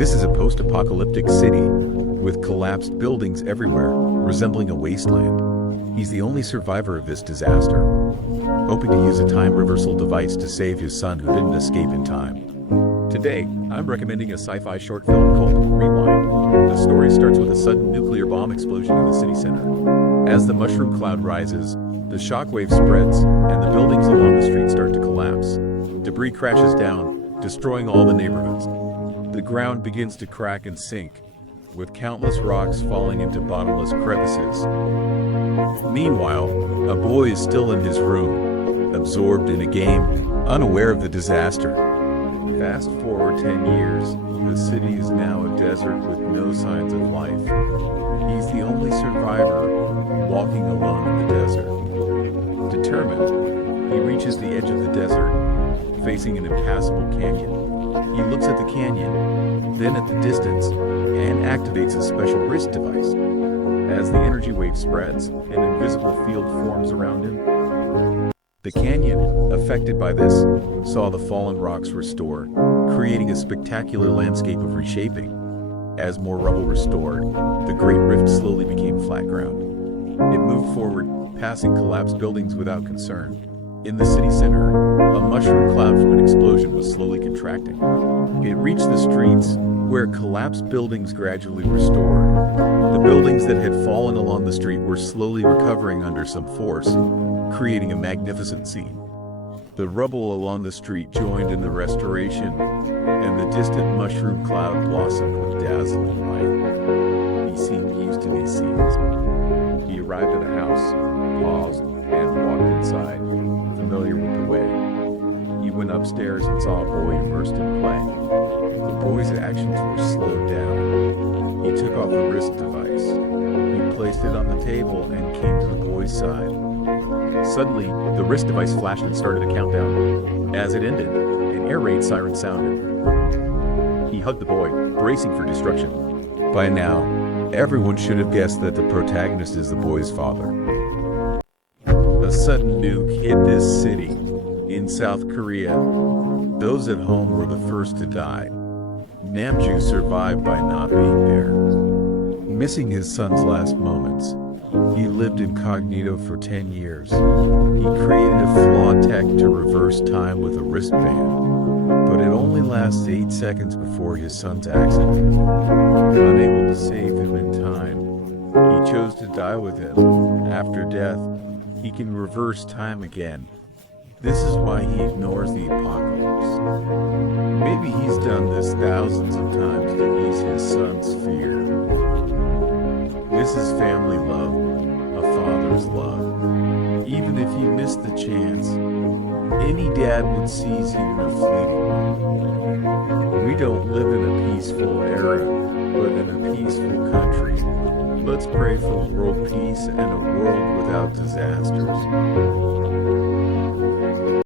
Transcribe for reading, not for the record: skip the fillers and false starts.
This is a post-apocalyptic city with collapsed buildings everywhere, resembling a wasteland. He's the only survivor of this disaster, hoping to use a time reversal device to save his son who didn't escape in time. Today, I'm recommending a sci-fi short film called Rewind. The story starts with a sudden nuclear bomb explosion in the city center. As the mushroom cloud rises, the shockwave spreads, and the buildings along the street start to collapse. Debris crashes down, destroying all the neighborhoods. The ground begins to crack and sink, with countless rocks falling into bottomless crevices. Meanwhile, a boy is still in his room, absorbed in a game, unaware of the disaster. Fast forward 10 years, the city is now a desert with no signs of life. He's the only survivor, walking alone in the desert. Determined, he reaches the edge of the desert, facing an impassable canyon. He looks at the canyon, then at the distance, and activates a special wrist device. As the energy wave spreads, an invisible field forms around him. The canyon, affected by this, saw the fallen rocks restored, creating a spectacular landscape of reshaping. As more rubble restored, the Great Rift slowly became flat ground. It moved forward, passing collapsed buildings without concern. In the city center, a mushroom cloud from an explosion was slowly contracting. It reached the streets, where collapsed buildings gradually restored. The buildings that had fallen along the street were slowly recovering under some force, creating a magnificent scene. The rubble along the street joined in the restoration, and the distant mushroom cloud blossomed with dazzling light. He seemed used to these scenes. He arrived at a house, paused, and walked inside, familiar with the way. He went upstairs and saw a boy immersed in play. The boy's actions were slowed down. He took off the wrist device. He placed it on the table and came to the boy's side. Suddenly, the wrist device flashed and started a countdown. As it ended, an air raid siren sounded. He hugged the boy, bracing for destruction. By now, everyone should have guessed that the protagonist is the boy's father. A sudden nuke hit this city. In South Korea, those at home were the first to die. Namju survived by not being there. Missing his son's last moments, he lived incognito for 10 years. He created a flawed tech to reverse time with a wristband, but it only lasts 8 seconds before his son's accident. Unable to save him in time, he chose to die with him. After death, he can reverse time again. This is why he ignores the apocalypse. Maybe he's done this thousands of times to ease his son's fear. This is family love, a father's love. Even if you miss the chance, any dad would seize you in a fleeting moment. We don't live in a peaceful era, but in a peaceful country. Let's pray for world peace and a world without disasters.